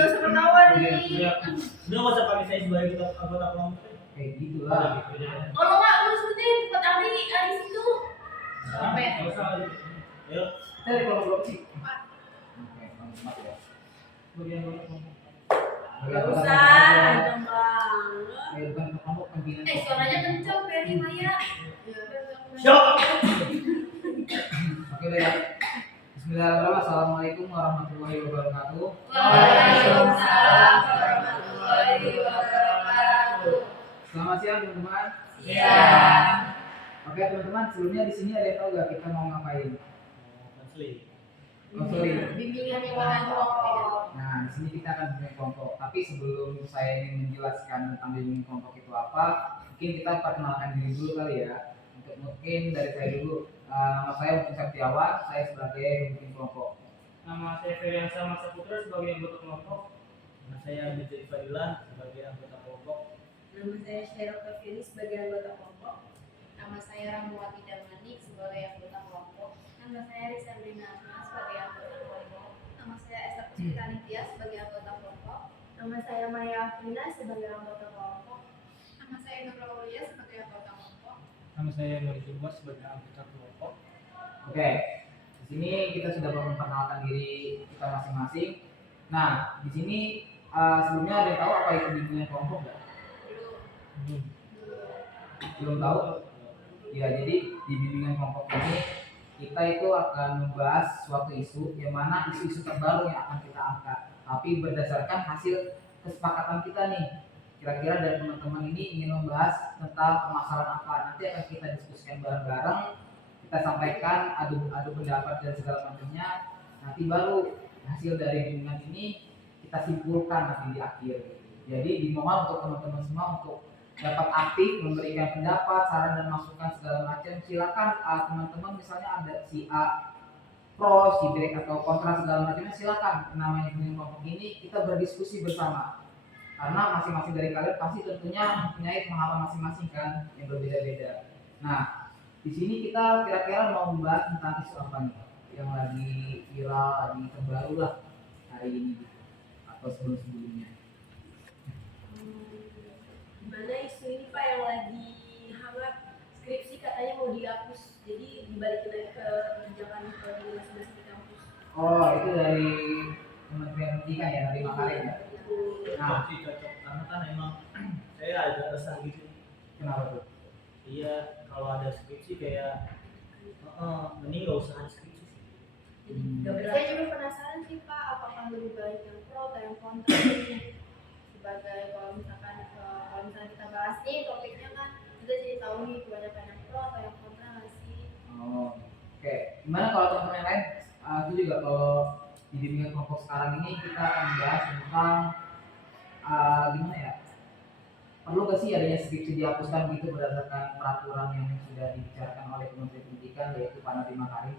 nggak usah ketawa nih. Udah nggak usah pakai saya sebagai anggota kelompok. Kayak gitu lah. Kalau nggak lu sebutin buat Ari situ. Sampai. Ayo. Kita dari kelompok sih. Oke, kelompok ya. Bagian kelompok. Nggak usah, kenceng banget. Ayo bukan kelompok pembinaan. Suaranya kenceng, Ferry Maya. Siap. Oke deh ya. Bismillahirrahmanirrahim. Assalamualaikum warahmatullahi wabarakatuh. Waalaikumsalam warahmatullahi wabarakatuh. Selamat siang teman-teman. Siang. Oke teman-teman, sebelumnya di sini ada yang tahu gak kita mau ngapain? Oh, sorry. Bimbingan yang bahan kelompok. Nah, di sini kita akan bimbing kelompok. Tapi sebelum saya ingin menjelaskan tentang bimbing kelompok itu apa, mungkin kita perkenalkan diri dulu kali ya. Untuk mungkin dari saya dulu, nama saya Mungkin Septiawan, saya sebagai pemimpin kelompok. Nama saya Feriansa Masa Putra sebagai anggota kelompok. Nama saya Bijay Fadilan sebagai anggota kelompok. Nama saya Syairul Kafiri sebagai anggota kelompok. Nama saya Rahmawati Damanik sebagai anggota kelompok. Nama saya Risa Brinasma sebagai anggota kelompok. Nama saya Esther Puspita Nitya sebagai anggota kelompok. Nama saya Maya Afrina sebagai anggota kelompok. Nama saya Nurul Aulia sebagai anggota kelompok. Nama saya Nuri Subas sebagai anggota kelompok. Oke, di sini kita sudah memperkenalkan diri kita masing-masing. Nah, di sini sebelumnya ada yang tahu apa itu bimbingan kelompok nggak? Belum tahu? Ya, jadi di bimbingan kelompok ini kita itu akan membahas suatu isu yang mana isu-isu terbaru yang akan kita angkat, tapi berdasarkan hasil kesepakatan kita nih. Kira-kira dari teman-teman ini ingin membahas tentang permasalahan apa, nanti akan kita diskusikan bareng-bareng, kita sampaikan adu pendapat dan segala macamnya, nanti baru hasil dari bimbingan ini kita simpulkan nanti di akhir. Jadi dimohon untuk teman-teman semua untuk dapat aktif memberikan pendapat, saran dan masukan segala macam. Silakan teman-teman, misalnya ada si A pro, si B atau kontra segala macamnya, silakan. Namanya bimbingan kelompok ini kita berdiskusi bersama. Karena masing-masing dari kalian pasti tentunya mempunyai pengalaman masing-masing kan yang berbeda-beda. Nah, di sini kita kira-kira mau membahas tentang isu apa nih yang lagi viral, lagi terbaru lah hari ini gitu, atau sebelum-sebelumnya. Gimana isu ini Pak yang lagi hangat, skripsi katanya mau dihapus, jadi dibalikin lagi ke kebijakan ke dinas-dinas di kampus. Oh, itu dari Kementerian Pendidikan ya, dari Makarim ya. Nah, cocok karena kan emang saya agak resah gitu. Kenapa tuh? Iya, kalau ada skripsi kayak mending nggak usah ada skripsi. Saya juga penasaran sih Pak, apakah lebih baik yang pro atau yang kontra sebagai kalau misalkan kita bahas nih topiknya kan kita jadi tahu nih kebanyakan yang pro atau yang kontra nggak sih. Oh, oke. Gimana kalau teman-teman yang lain? Itu juga kalau di bimbingan kelompok sekarang ini kita akan membahas tentang gimana ya? Perlu gak sih adanya skripsi dihapuskan gitu berdasarkan peraturan yang sudah dibicarakan oleh Kementerian Pendidikan yaitu Pak Nadiem Makarim?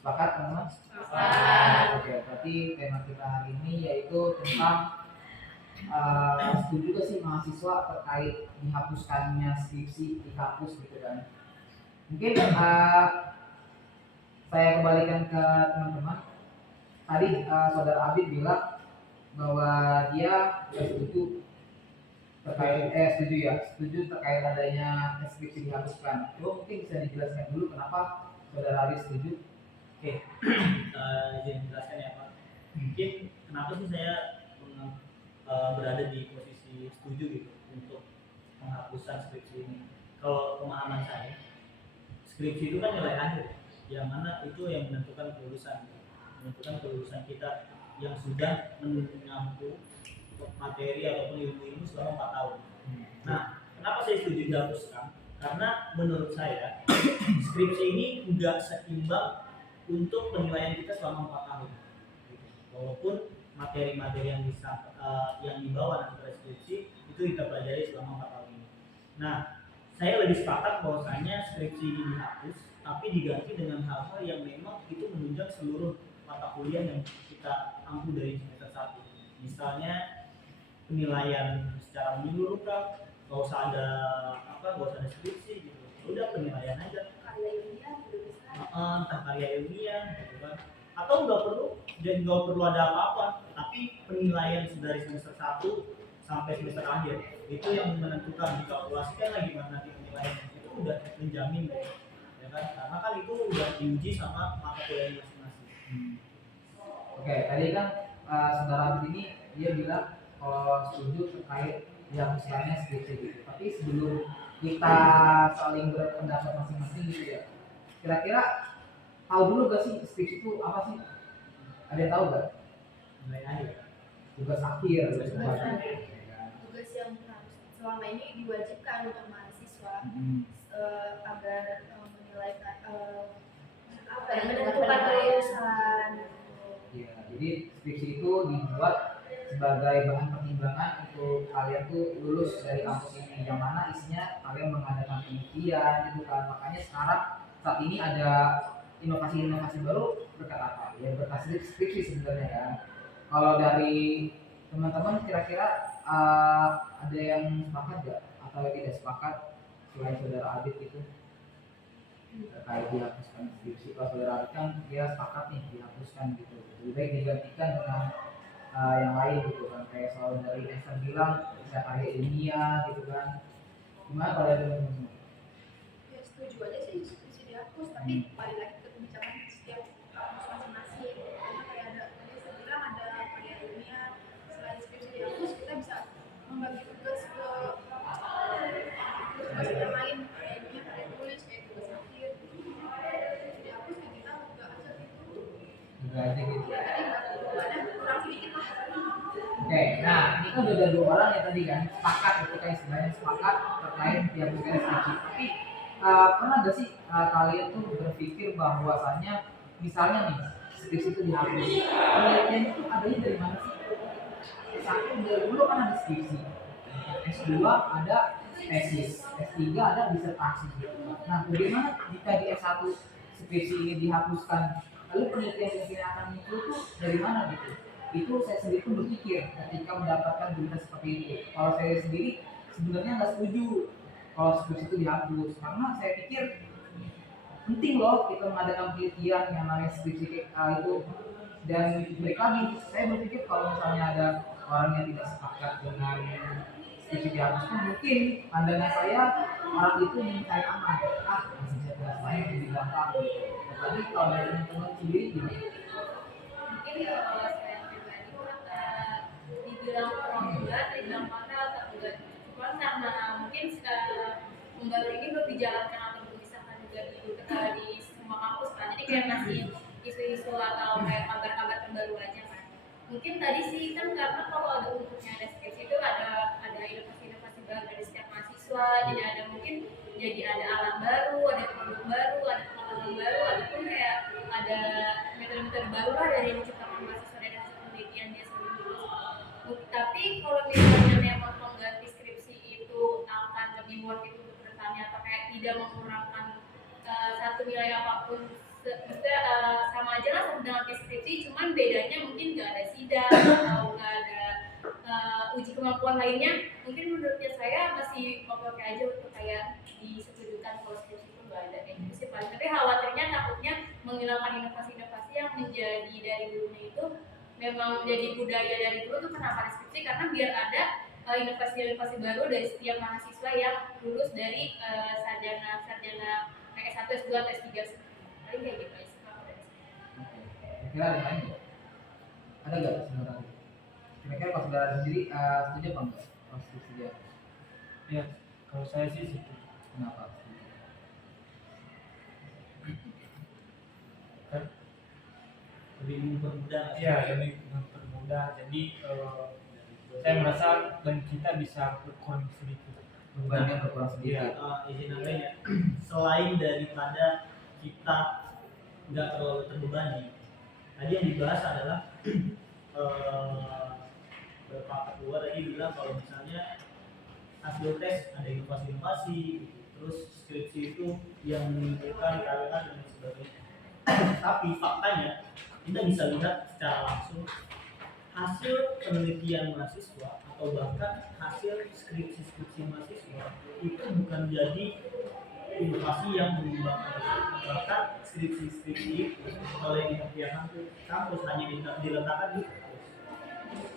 Sepakat teman-teman? Sepakat. Oke, berarti tema kita hari ini yaitu tentang setuju gak sih mahasiswa terkait dihapuskannya skripsi di kampus gitu kan? Mungkin saya kembalikan ke teman-teman. Tadi saudara Abid bilang bahwa dia setuju terkait adanya skripsi dihapuskan. Coba mungkin bisa dijelaskan dulu kenapa saudara Abid setuju? Oke, izin jelaskan ya Pak. Mungkin kenapa sih saya berada di posisi setuju gitu untuk penghapusan skripsi ini. Kalau pemahaman saya, skripsi itu kan nilai akhir, yang mana itu yang menentukan kelulusan kita yang sudah menyambung materi ataupun ilmu selama 4 tahun. Nah, kenapa saya setuju dihapuskan? Karena menurut saya skripsi ini nggak seimbang untuk penilaian kita selama 4 tahun. Walaupun materi-materi yang dibawa nanti pada skripsi itu kita pelajari selama 4 tahun ini. Nah, saya lebih sepakat bahwasanya skripsi ini dihapus, tapi diganti dengan hal-hal yang memang itu menunjang seluruh mata kuliah yang kita ampu dari semester 1. Misalnya penilaian secara menyeluruh kan, nggak usah ada skripsi gitu. Udah penilaian aja. Karya ilmiah udah bisa. Entah karya ilmiah gitu kan. Atau nggak perlu ada apa-apa, tapi tapi penilaian dari semester 1 sampai semester akhir itu yang menentukan dikalkulasikan lagi gimana nanti penilaian itu udah menjamin ya kan, karena kan itu udah diuji sama mata kuliah masing-masing. Oke, tadi kan saudara Abid ini dia bilang kalau setuju terkait yang misalnya skripsi gitu. Tapi sebelum kita saling berpendapat masing-masing gitu ya, kira-kira tahu dulu gak sih skripsi itu apa sih? Ada yang tahu gak? Nilai akhir. Tugas akhir. Tugas yang harus selama ini diwajibkan untuk mahasiswa agar menilai menentukan kelulusan. Ya, jadi skripsi itu dibuat sebagai bahan pertimbangan untuk kalian tuh lulus dari kampus ini, yang mana isinya kalian mengadakan penelitian gitu kan. Makanya sekarang saat ini ada inovasi-inovasi baru berkat apa? Ya berkat skripsi sebenarnya kan. Kalau dari teman-teman kira-kira ada yang sepakat gak atau tidak sepakat selain saudara Adit itu terkait dihapuskan skripsi? Kalau saudara Adit kan dia sepakat nih dihapuskan gitu, lebih baik digantikan dengan yang lain gitu kan, kayak soal dari Esther bilang bisa karya ilmiah gitu kan. Gimana kalau dari teman-teman? Ya setuju aja sih skripsi dihapus, tapi balik lagi ke kebijakan setiap kampus masing-masing. Karena kayak ada tadi saya bilang ada karya ilmiah, selain skripsi dihapus kita bisa membagi tugas ke tugas yang lain, karya ilmiah, karya tulis, kayak tugas akhir. Skripsi dihapus kayak kita buka aja gitu. Juga aja gitu. Ya tadi ada kurang sedikit lah. Oke, nah ini kan udah ada 2 orang ya tadi kan sepakat, ketika istilahnya sepakat terkait dihapuskan skripsi. Tapi pernah gak sih kalian tuh berpikir bahwasannya misalnya nih skripsi itu dihapus, penelitian itu adanya dari mana sih? S1 dari dulu kan ada skripsi, S2 ada tesis, S3 ada disertasi gitu. Nah bagaimana jika di S1 skripsi ini dihapuskan, lalu penelitian yang akan muncul tuh dari mana gitu? Itu saya sendiri pun berpikir ketika mendapatkan berita seperti itu. Kalau saya sendiri sebenarnya nggak setuju kalau skripsi itu dihapus, karena saya pikir penting loh kita mengadakan penelitian yang namanya skripsi itu. Dan balik lagi, saya berpikir kalau misalnya ada orang yang tidak sepakat dengan skripsi dihapuskan, mungkin pandangan saya orang itu mencari aman, masih bisa tugas lain lebih gampang gitu. Tetapi kalau dari teman-teman sendiri gimana? Mungkin kalau saya pribadi dibilang kurang enggak, dibilang mahal atau enggak kurang, karena mungkin pembaru ini belum dijalankan atau belum disahkan juga di semua kampus kan, jadi kayak masih isu-isu atau kayak kabar-kabar terbaru aja kan. Mungkin tadi sih kan karena kalau ada untuknya ada skripsi itu ada inovasi-inovasi baru dari setiap mahasiswa, jadi ada mungkin jadi ada alat baru, ada produk baru, ada pengalaman baru, ataupun kayak ada metode-metode baru lah dari yang diciptakan mahasiswa dari hasil penelitian dia sebelum lulus. Tapi kalau misalnya memang mengganti skripsi itu akan lebih worth itu untuk kedepannya, atau kayak tidak mengurangi satu nilai apapun, maksudnya sama aja lah dengan skripsi, cuman bedanya mungkin nggak ada sidang atau nggak ada uji kemampuan lainnya, mungkin menurutnya saya masih oke-oke aja untuk kayak disetujukan kalau skripsi itu nggak ada kayak gitu sih paling. Tapi khawatirnya takutnya menghilangkan inovasi-inovasi yang menjadi dari dulunya itu memang menjadi budaya dari dulu tuh. Kenapa skripsi? Karena biar ada inovasi-inovasi baru dari setiap mahasiswa yang lulus dari sarjana kayak S1, S2, atau S3 paling kayak gitu aja. Kira ada lain nggak? Ada nggak saudara? Kira-kira pas saudara sendiri setuju apa enggak? Pas setuju. Ya, kalau saya sih setuju. Kenapa? Lebih mempermudah. Ya, lebih mempermudah. Jadi saya merasa dan kita bisa berkurang sedikit. Bebannya berkurang sedikit. Iya. Izin namanya selain daripada kita nggak terlalu terbebani, tadi yang dibahas adalah beberapa ketua tadi bilang kalau misalnya hasil tes ada inovasi-inovasi, terus skripsi itu yang menimbulkan kalian dan sebagainya. Tapi faktanya kita bisa lihat secara langsung hasil penelitian mahasiswa atau bahkan hasil skripsi mahasiswa itu bukan jadi inovasi yang mengembangkan, bahkan skripsi itu oleh pihak kampus hanya diletakkan di kampus.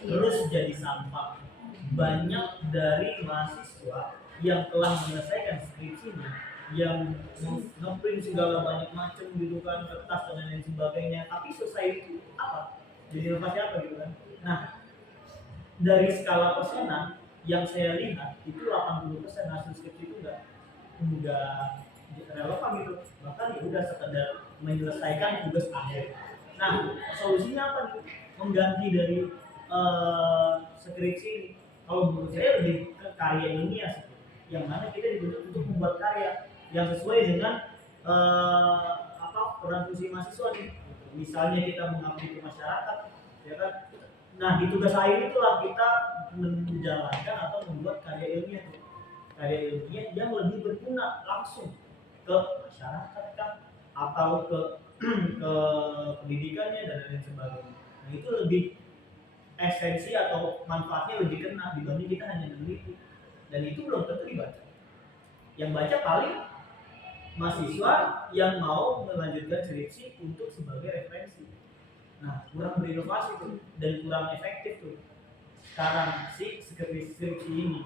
terus jadi sampah. Banyak dari mahasiswa yang telah menyelesaikan skripsinya, yang ngeprint segala banyak macam gitu kan, kertas dan lain sebagainya, tapi selesai itu apa? Jadi inovasi apa gitu kan? Nah, dari skala persenan yang saya lihat itu 80% hasil skripsi itu enggak relevan gitu, bahkan ya udah sekedar menyelesaikan tugas akhir. Nah, solusinya apa nih? Mengganti dari skripsi ini, kalau menurut saya lebih ke karya ilmiah sih, yang mana kita dituntut untuk membuat karya yang sesuai dengan peran fungsi mahasiswa nih. Misalnya kita mengabdi ke masyarakat, ya kan? Nah, di tugas akhir itulah kita menjalankan atau membuat karya ilmiah, karya ilmiah yang lebih berguna langsung ke masyarakat kan, atau ke ke pendidikannya dan lain sebagainya. Nah, itu lebih esensi atau manfaatnya lebih kena dibanding kita hanya meneliti, dan itu belum tentu dibaca. Yang baca paling mahasiswa yang mau melanjutkan skripsi untuk sebagai referensi. Nah, kurang berinovasi tuh dan kurang efektif tuh sekarang si skripsi ini.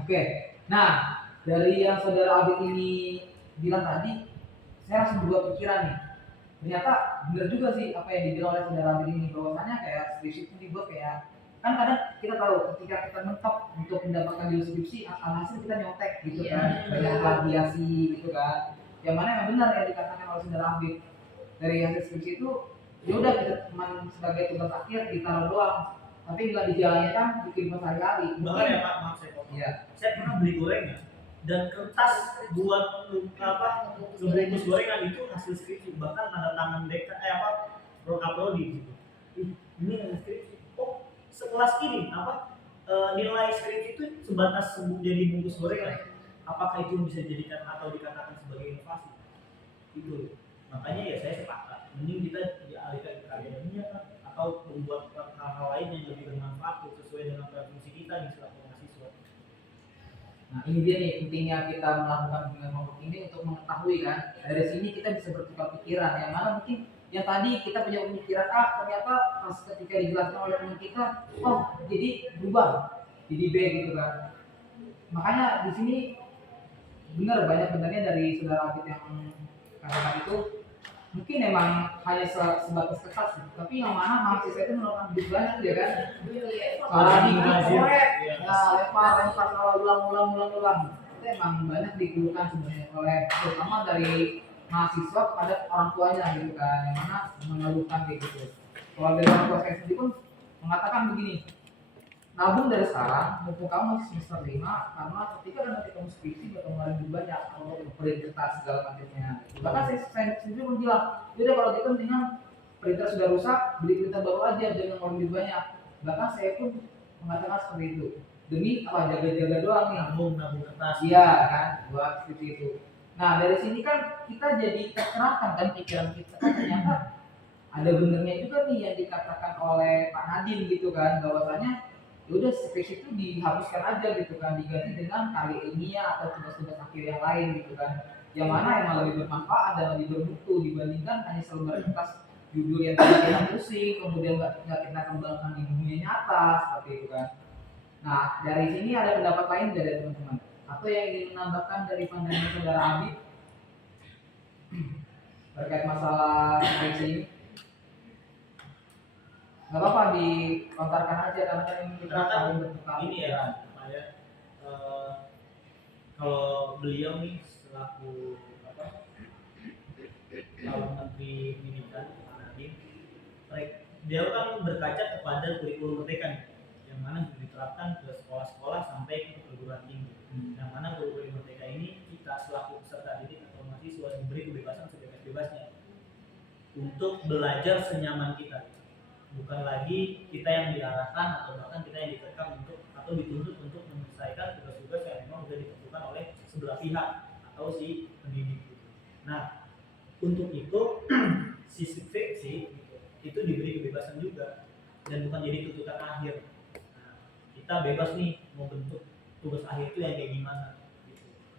Oke, nah dari yang saudara Abid ini bilang tadi, saya langsung berubah pikiran nih. Ternyata benar juga sih apa yang dibilang oleh saudara Abid ini, bahwasanya kayak skripsi itu dibuat kayak, kan kadang kita tahu ketika kita mentok untuk mendapatkan judul skripsi, hasil kita nyontek gitu kan, banyak plagiasi gitu kan. Yang mana yang benar yang dikatakan oleh saudara Abid, dari hasil skripsi itu ya udah kita cuma sebagai tugas akhir ditaruh doang, tapi nggak dijalankan bikin sehari-hari. Bahkan ya Pak, maaf saya potong. Saya pernah beli gorengan dan kertas buat ngebungkus gorengan itu hasil skripsi, bahkan tanda tangan prodi gitu. Ini hasil skripsi. Oh, sekelas ini nilai skripsi itu sebatas jadi bungkus gorengan. Apakah itu bisa dijadikan atau dikatakan sebagai inovasi? Itu. Makanya ya saya sepakat, mending kita dialihkan ke karya ilmiah kan, atau membuat hal-hal lain yang lebih bermanfaat sesuai dengan fungsi kita di selaku mahasiswa. Nah, ini dia nih pentingnya kita melakukan bimbingan kelompok ini untuk mengetahui kan, dari sini kita bisa bertukar pikiran, yang mana mungkin yang tadi kita punya pemikiran A, ternyata pas ketika dijelaskan oleh teman kita, oh jadi berubah jadi B gitu kan. Makanya di sini benar banyak benarnya dari saudara Abid yang katakan itu, mungkin memang hanya sebatas kertas, tapi yang mana mahasiswa itu melakukan lebih banyak ya kan. Lempar salah ulang. Itu emang banyak dikeluhkan sebenarnya oleh terutama dari mahasiswa kepada orang tuanya gitu kan, yang mana mengeluhkan gitu. Kalau dari orang tua saya sendiri pun mengatakan begini, nabung dari sekarang mumpung kamu masih semester 5, karena ketika nanti kamu skripsi bakal ngeluarin lebih banyak kalau print kertas segala macamnya. Bahkan saya sendiri pun bilang, udah kalau gitu mendingan printer sudah rusak, beli printer baru aja jangan ngeluarin lebih banyak. Bahkan saya pun mengatakan seperti itu, demi jaga-jaga doang nih, nabung kertas. Iya kan, buat skripsi itu. Nah dari sini kan kita jadi tercerahkan kan pikiran kita, kan ternyata ada benernya juga nih yang dikatakan oleh Pak Nadiem gitu kan, bahwasanya udah skripsi itu dihapuskan aja gitu kan, diganti dengan karya ilmiah atau tugas-tugas akhir yang lain gitu kan, yang mana emang lebih bermanfaat dan lebih bermutu dibandingkan hanya selembar kertas judul yang kita pusing, kemudian nggak kita kembangkan di dunia nyata seperti itu kan. Nah dari sini ada pendapat lain dari teman-teman atau yang ingin menambahkan dari pandangan saudara Abid terkait masalah skripsi ini? Gak apa-apa dilontarkan aja karena kan ini kita saling bertukar ini ya supaya kalau beliau nih selaku calon menteri pendidikan Pak Nadiem, dia kan berkaca kepada kurikulum merdeka nih, yang mana diterapkan ke sekolah-sekolah sampai ke perguruan tinggi. Yang mana kurikulum merdeka ini kita selaku peserta didik atau mahasiswa diberi kebebasan sebebas-bebasnya untuk belajar senyaman kita, bukan lagi kita yang diarahkan atau bahkan kita yang dikekang untuk atau dituntut untuk menyelesaikan tugas-tugas yang memang sudah ditentukan oleh sebelah pihak atau si pendidik. Nah, untuk itu si skripsi itu diberi kebebasan juga dan bukan jadi tuntutan akhir. Nah, kita bebas nih mau bentuk tugas akhir itu yang kayak gimana.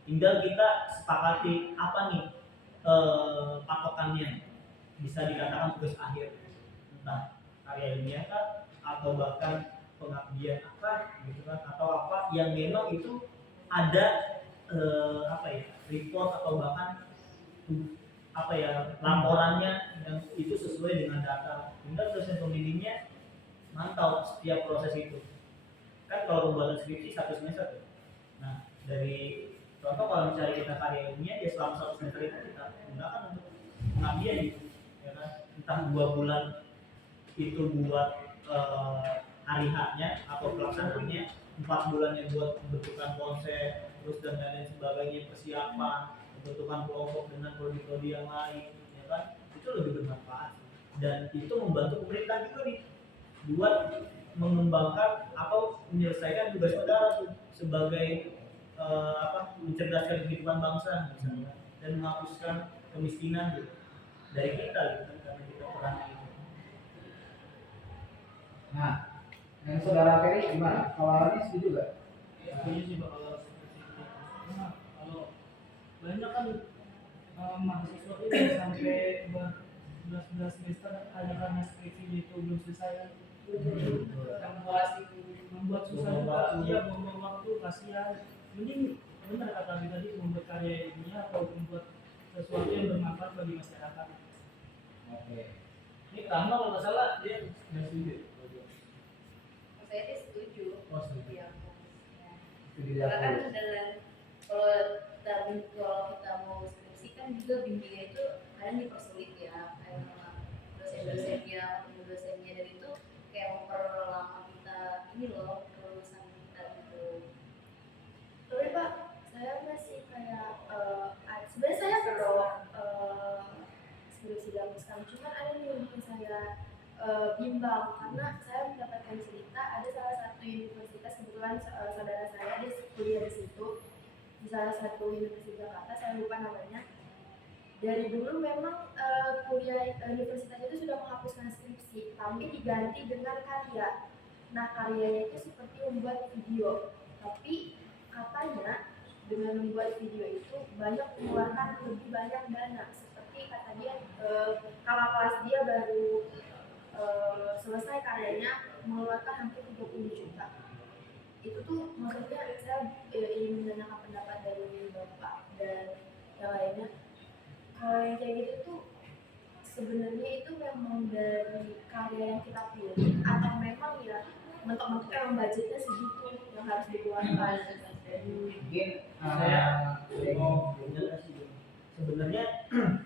Tinggal kita sepakati apa nih patokannya bisa dikatakan tugas akhir. Entah karya ilmiah kah, atau bahkan pengabdian apa gitu kan, atau apa yang memang itu ada apa ya, report atau bahkan apa ya, laporannya yang itu sesuai dengan data, sehingga dosen pembimbingnya mantau setiap proses itu. Kan kalau pembuatan skripsi 1 semester tuh. Nah, dari contoh kalau misalnya kita karya ilmiah ya selama 1 semester itu kita gunakan untuk pengabdian gitu, ya kan, entah 2 bulan itu buat hari haknya atau pelaksanaannya, 4 bulannya buat pembentukan konsep, terus dan lain sebagainya, persiapan pembentukan kelompok dengan prodi-prodi yang lain, ya kan, itu lebih bermanfaat dan itu membantu pemerintah juga nih buat mengembangkan atau menyelesaikan tugas negara tuh sebagai mencerdaskan kehidupan bangsa misalnya dan menghapuskan kemiskinan gitu dari kita gitu kan, karena kita perannya itu. Nah, yang saudara Ferry gimana? Kalau ini setuju gak? Setuju sih Pak kalau seperti itu. Karena kalau banyak kan mahasiswa itu sampai belas semester hanya karena skripsi itu belum selesai kan. Membuat susah juga, dia membuang waktu, kasihan. Mending benar kata Abi tadi, membuat karya ilmiah atau membuat sesuatu yang bermanfaat bagi masyarakat. Oke. Ini Rahma kalau nggak salah dia nggak setuju. Saya sih setuju. Oh, setuju. Ya, Setuju karena kan aku. dengan kalau kita mau skripsi kan juga bimbingan itu kadang dipersulit ya, kayak sama dosennya dan itu kayak memperlama kita ini loh kelulusan kita gitu. Tapi Pak, saya masih kayak sebenarnya saya pernah skripsi dalam cuman ada yang bikin saya bimbang karena saya mendapatkan cerita ada salah satu universitas, kebetulan saudara saya dia kuliah di situ di salah satu universitas Jakarta, saya lupa namanya. Dari dulu memang kuliah universitas itu sudah menghapuskan skripsi tapi diganti dengan karya. Nah, karyanya itu seperti membuat video, tapi katanya dengan membuat video itu banyak mengeluarkan lebih banyak dana, seperti kata dia kalau kelas dia baru selesai karyanya mengeluarkan hampir 30 juta. Itu tuh maksudnya saya ingin menanyakan pendapat dari Bapak dan yang lainnya. Kalau yang kayak gitu tuh sebenarnya itu memang dari karya yang kita pilih atau memang ya mentok-mentok emang budgetnya segitu yang harus dikeluarkan. Mungkin Saya mau menjelaskan sebenarnya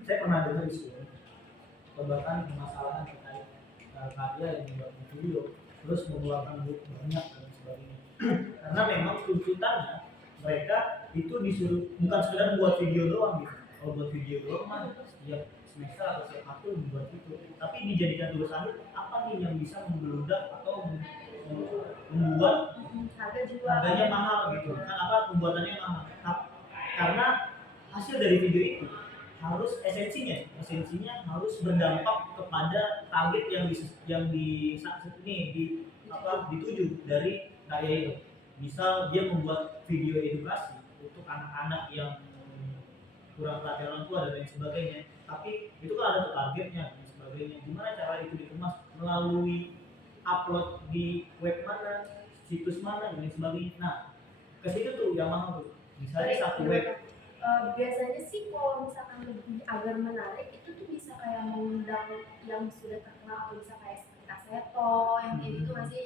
saya pernah dengar isu bahkan permasalahan terkait karya yang membuat video terus mengeluarkan duit banyak dan sebagainya karena memang tuntutannya mereka itu disuruh bukan sekedar buat video doang gitu. Kalau buat video doang mah setiap semester atau setiap waktu membuat itu, tapi dijadikan tugas akhir apa nih yang bisa membeludak atau membuat harganya mahal gitu kan, apa pembuatannya mahal karena hasil dari video itu harus esensinya harus berdampak kepada target yang dituju dari karya itu. Misal dia membuat video edukasi untuk anak-anak yang kurang perhatian orang tua dan lain sebagainya, tapi itu kan ada targetnya dan sebagainya. Gimana cara itu dikemas melalui upload di web mana, situs mana dan lain sebagainya. Nah, ke situ tuh yang mahal tuh. Misalnya satu web. Biasanya sih kalau misalkan lebih agar menarik itu tuh bisa kayak mengundang yang sudah terkenal atau bisa kayak seperti Kaseto yang kayak gitu masih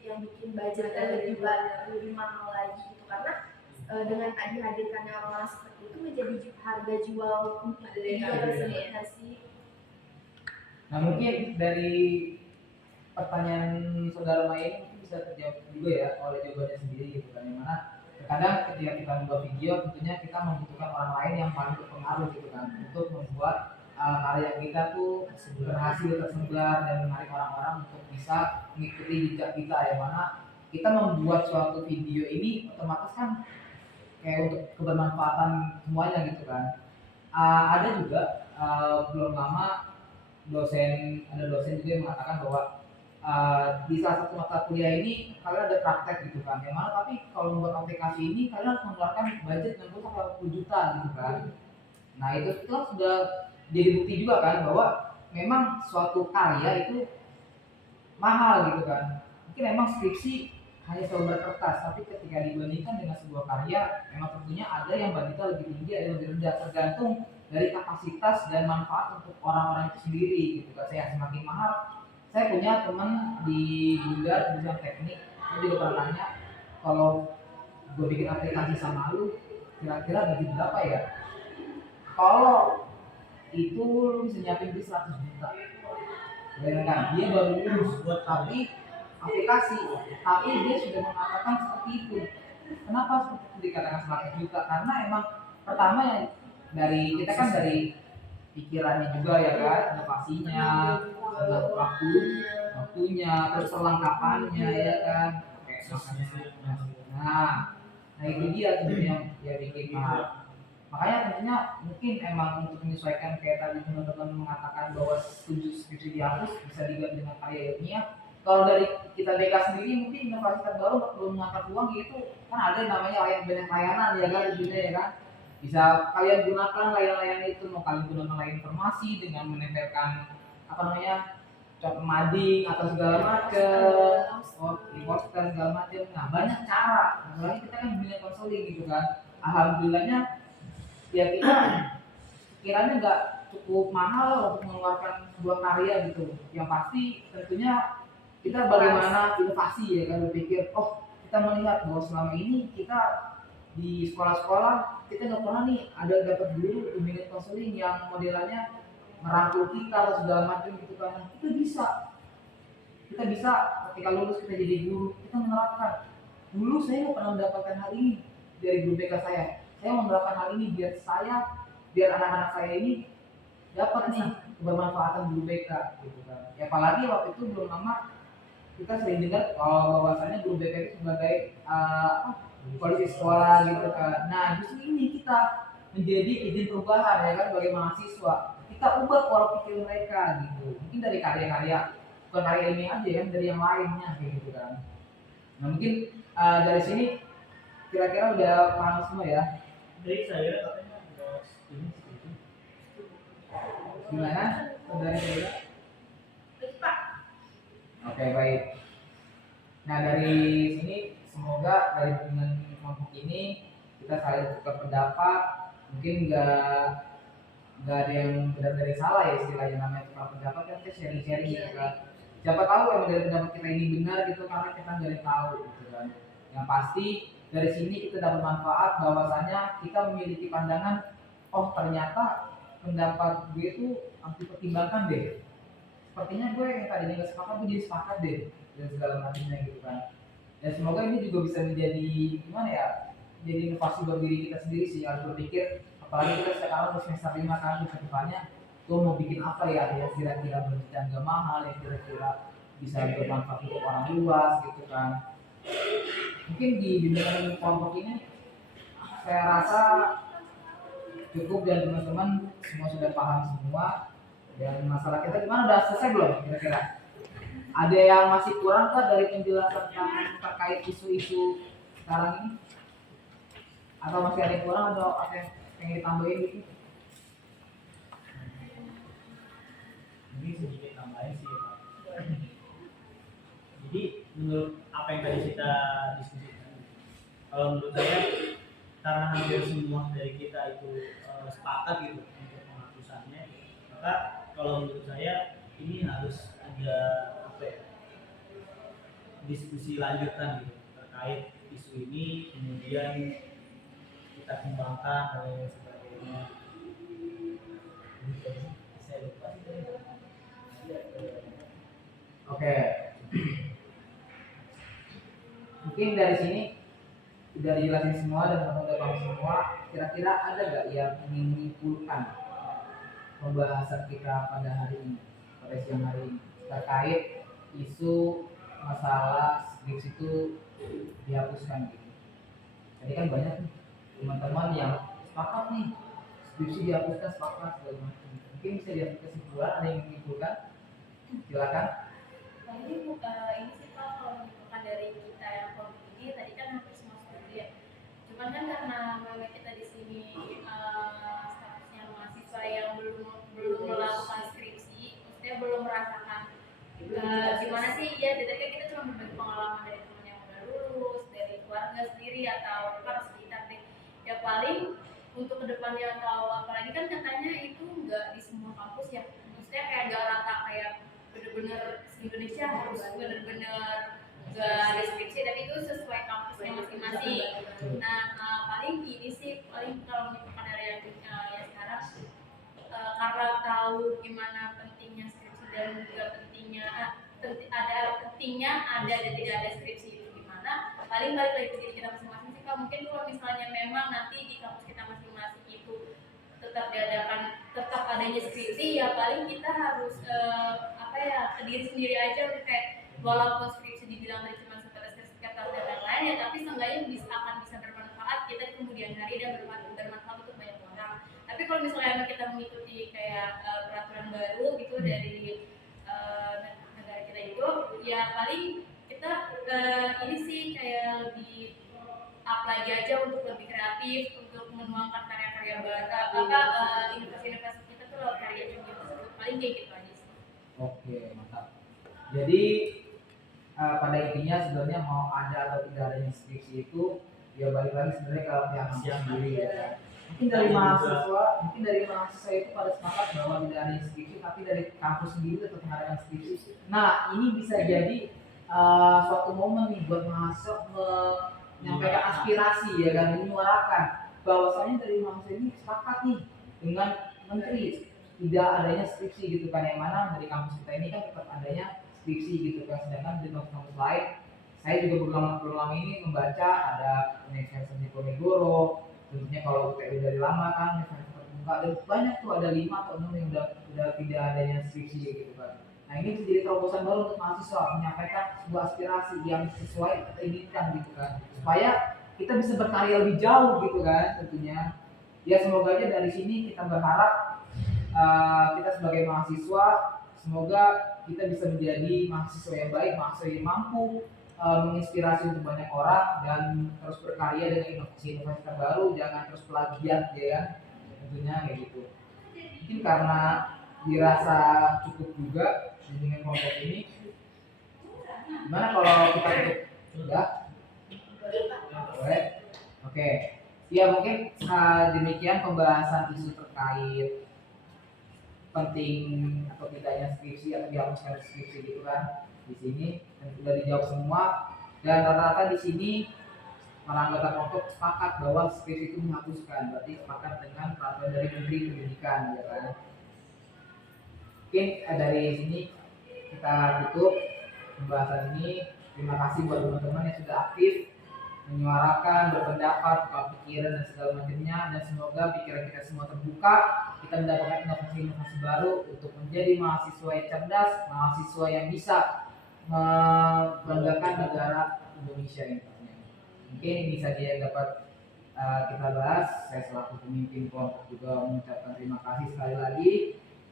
yang bikin budgetnya lebih mahal lagi gitu karena dengan dihadirkannya orang seperti itu menjadi harga jual video tersebut nggak sih? Nah, mungkin dari pertanyaan saudara Maya ini mungkin bisa terjawab juga ya oleh jawabannya sendiri gitu kan, yang mana terkadang ketika kita membuat video tentunya kita membutuhkan orang lain yang paling berpengaruh gitu kan untuk membuat karya kita tuh berhasil tersebar dan menarik orang-orang untuk bisa mengikuti jejak kita, yang mana kita membuat suatu video ini otomatis kan kayak untuk kebermanfaatan semuanya gitu kan. Ada juga belum lama ada dosen juga yang mengatakan bahwa di salah satu mata kuliah ini kalian ada praktek gitu kan, yang mana tapi kalau membuat aplikasi ini kalian harus mengeluarkan budget 60-80 juta gitu kan. Nah itu sudah jadi bukti juga kan bahwa memang suatu karya itu mahal gitu kan. Mungkin emang skripsi hanya selembar kertas, tapi ketika dibandingkan dengan sebuah karya, memang tentunya ada yang budgetnya lebih tinggi, ada yang lebih rendah, tergantung dari kapasitas dan manfaat untuk orang-orang itu sendiri gitu kan. Saya semakin mahal, saya punya teman di Bundar jurusan teknik, dia juga pernah nanya, kalau gue bikin aplikasi sama lu, kira-kira budget berapa ya? Kalau itu lu bisa nyiapin duit 100 juta. Bayangkan, dia baru lulus buat tapi aplikasi, tapi dia sudah mengatakan seperti itu. Kenapa seperti itu dikatakan 100 juta? Karena emang pertama yang dari kita kan dari pikirannya juga ya kan, inovasinya, waktunya, terus perlengkapannya ya kan, kayak nah, nah itu dia sebenarnya yang dia bikin mahal. Makanya tentunya mungkin emang untuk menyesuaikan kayak tadi teman-teman mengatakan bahwa setuju skripsi dihapus bisa diganti dengan karya ilmiah. Kalau dari kita BK sendiri mungkin inovasi terbaru belum mengangkat uang gitu kan ada yang namanya banyak layanan ya kan di dunia ya kan. Bisa kalian gunakan layanan itu, mau kalian gunakan layanan informasi dengan menempelkan apa namanya cok mading atau segala macam, poster segala macam. Nah banyak cara. Apalagi kita kan dunia konseling gitu kan. Alhamdulillahnya ya kita kiranya nggak cukup mahal untuk mengeluarkan sebuah karya gitu. Yang pasti tentunya kita bagaimana inovasi ya kan, berpikir kita melihat bahwa selama ini kita di sekolah-sekolah kita nggak pernah nih ada dapat guru bimbingan konseling yang modelannya merangkul kita atau segala macam gitu kan. Nah, kita bisa ketika lulus kita jadi guru, kita menerapkan dulu saya nggak pernah mendapatkan hal ini dari guru BK saya mau menerapkan hal ini biar anak-anak saya ini dapat nih kebermanfaatan guru BK gitu kan. Ya apalagi waktu itu belum lama kita sering dengar bahwasannya guru BK itu sebagai polisi sekolah gitu kan. Nah justru ini kita menjadi izin perubahan ya kan sebagai mahasiswa, kita ubah pola pikir mereka gitu. Mungkin dari karya-karya, bukan karya ilmiah aja kan, dari yang lainnya kayak gitu kan. Nah mungkin dari sini kira-kira udah paham semua ya. Dari saya katanya ada ini setuju. Gimana saudara-saudara? Oke baik. Nah dari sini semoga dari dengan kelompok ini kita saling tukar pendapat. Mungkin nggak ada yang benar dari salah ya, istilahnya namanya tukar pendapat kan, kita sharing-sharing gitu kan. Siapa tahu emang dari pendapat kita ini benar gitu, karena kita nggak ada yang tahu gitu kan. Yang pasti dari sini kita dapat manfaat bahwasanya kita memiliki pandangan, ternyata pendapat gue itu harus dipertimbangkan deh. Sepertinya gue yang tadinya nggak sepakat gue jadi sepakat deh dan segala macamnya gitu kan. Dan semoga ini juga bisa menjadi gimana ya, jadi inovasi buat diri kita sendiri sih, harus berpikir apalagi kita sekarang udah semester 5 kan, ke depannya gue mau bikin apa ya yang kira-kira berjalan gak mahal, yang kira-kira bisa bermanfaat untuk orang luas gitu kan. Mungkin di bimbingan kelompok ini saya rasa cukup dan teman-teman semua sudah paham semua. Dan masalah kita gimana, udah selesai belum kira-kira? Ada yang masih kurang kah dari penjelasan terkait isu-isu sekarang ini? Atau masih ada yang kurang atau ada yang pengen ditambahin gitu? Ini sedikit tambahin sih Pak. Jadi menurut apa yang tadi kita diskusikan, kalau menurut saya karena hampir semua dari kita itu sepakat gitu untuk penghapusannya, maka kalau menurut saya ini harus ada diskusi lanjutan gitu terkait isu ini, kemudian kita kembangkan dan lain sebagainya. Saya lupa sih. Oke. Mungkin dari sini udah dijelasin semua dan teman-teman udah paham semua. Kira-kira ada nggak yang ingin menyimpulkan pembahasan kita pada hari ini, pada siang hari ini, terkait isu masalah skripsi itu dihapuskan gitu? Tadi kan banyak nih teman-teman yang sepakat nih skripsi dihapuskan, sepakat segala macam. Mungkin bisa diambil kesimpulan, ada yang menyimpulkan? Silakan. Nah ini sih Pak, kalau misalkan dari kita yang kelompok ini tadi kan hampir semua setuju ya. Cuman kan karena memang kita di sini statusnya mahasiswa yang belum melakukan skripsi, maksudnya belum merasakan gimana sih tetangga sendiri atau apa sekitar deh. Ya paling untuk kedepannya atau apalagi kan katanya itu nggak di semua kampus ya, maksudnya kayak nggak rata kayak bener-bener Indonesia harus bener-bener nggak ada skripsi, tapi itu sesuai kampusnya masing-masing. Nah paling ini sih, paling kalau misalkan dari yang sekarang karena tahu gimana pentingnya skripsi dan juga pentingnya ada dan tidak ada skripsi itu gimana, paling balik lagi ke diri kita masing-masing sih Kak. Mungkin kalau misalnya memang nanti di kampus kita masing-masing itu tetap adanya skripsi, ya paling kita harus ke diri sendiri aja, kayak walaupun skripsi dibilang tadi cuma sebatas sertifikat dan lain-lain ya, tapi seenggaknya akan bisa bermanfaat kita di kemudian hari dan bermanfaat untuk banyak orang. Tapi kalau misalnya emang kita mengikuti kayak peraturan baru gitu dari negara kita itu, ya paling kita ini sih kayak lebih up lagi aja untuk lebih kreatif, untuk menuangkan karya-karya baru, inovasi-inovasi kita tuh lewat karya juga tersebut. Paling kayak gitu aja sih. Oke, mantap. Jadi pada intinya sebenarnya mau ada atau tidak adanya skripsi itu ya balik lagi sebenarnya ke pihak kampus sendiri ya kan. Mungkin dari mahasiswa itu pada sepakat bahwa tidak ada skripsi, tapi dari kampus sendiri tetap mengadakan skripsi. Nah ini bisa jadi suatu momen nih buat mahasiswa menyampaikan aspirasi ya kan, menyuarakan bahwasanya dari mahasiswa ini sepakat nih dengan menteri tidak adanya skripsi gitu kan, yang mana dari kampus kita ini kan tetap adanya skripsi gitu kan. Sedangkan di kampus lain saya juga belum lama ini membaca ada Universitas Diponegoro, tentunya kalau UTB dari lama kan Universitas terbuka, dan banyak tuh ada 5 atau 6 yang udah tidak adanya skripsi gitu kan. Nah ini bisa jadi terobosan baru untuk mahasiswa menyampaikan sebuah aspirasi yang sesuai kita inginkan gitu kan, supaya kita bisa berkarya lebih jauh gitu kan tentunya. Ya semoga aja dari sini kita berharap kita sebagai mahasiswa, semoga kita bisa menjadi mahasiswa yang baik, mahasiswa yang mampu menginspirasi untuk banyak orang dan terus berkarya dengan inovasi-inovasi terbaru, jangan terus plagiat ya kan, tentunya kayak gitu. Mungkin karena dirasa cukup juga dengan kelompok ini, gimana kalau kita tutup? Sudah? Boleh? Oke. Ya mungkin demikian pembahasan isu terkait penting atau tidaknya skripsi atau dihapuskan skripsi gitu kan di sini, dan sudah dijawab semua, dan rata-rata di sini para anggota kelompok sepakat bahwa skripsi itu dihapuskan, berarti sepakat dengan peraturan dari Menteri Pendidikan ya kan. Mungkin dari sini kita tutup pembahasan ini. Terima kasih buat teman-teman yang sudah aktif menyuarakan, berpendapat, tukar pikiran dan segala macamnya, dan semoga pikiran kita semua terbuka, kita mendapatkan inovasi-inovasi baru untuk menjadi mahasiswa yang cerdas, mahasiswa yang bisa membanggakan negara Indonesia ini. Mungkin ini saja yang dapat kita bahas. Saya selaku pemimpin kelompok juga mengucapkan terima kasih sekali lagi,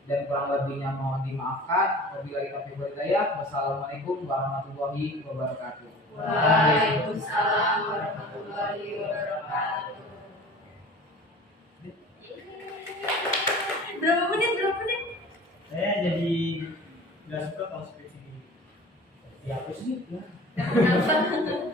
dan kurang lebihnya mohon dimaafkan. Wabillahi taufiq wal hidayah. Wassalamualaikum warahmatullahi wabarakatuh. Waalaikumsalam warahmatullahi wabarakatuh. Berapa menit? Saya jadi nggak suka kalau skripsi dihapus sih. Kenapa?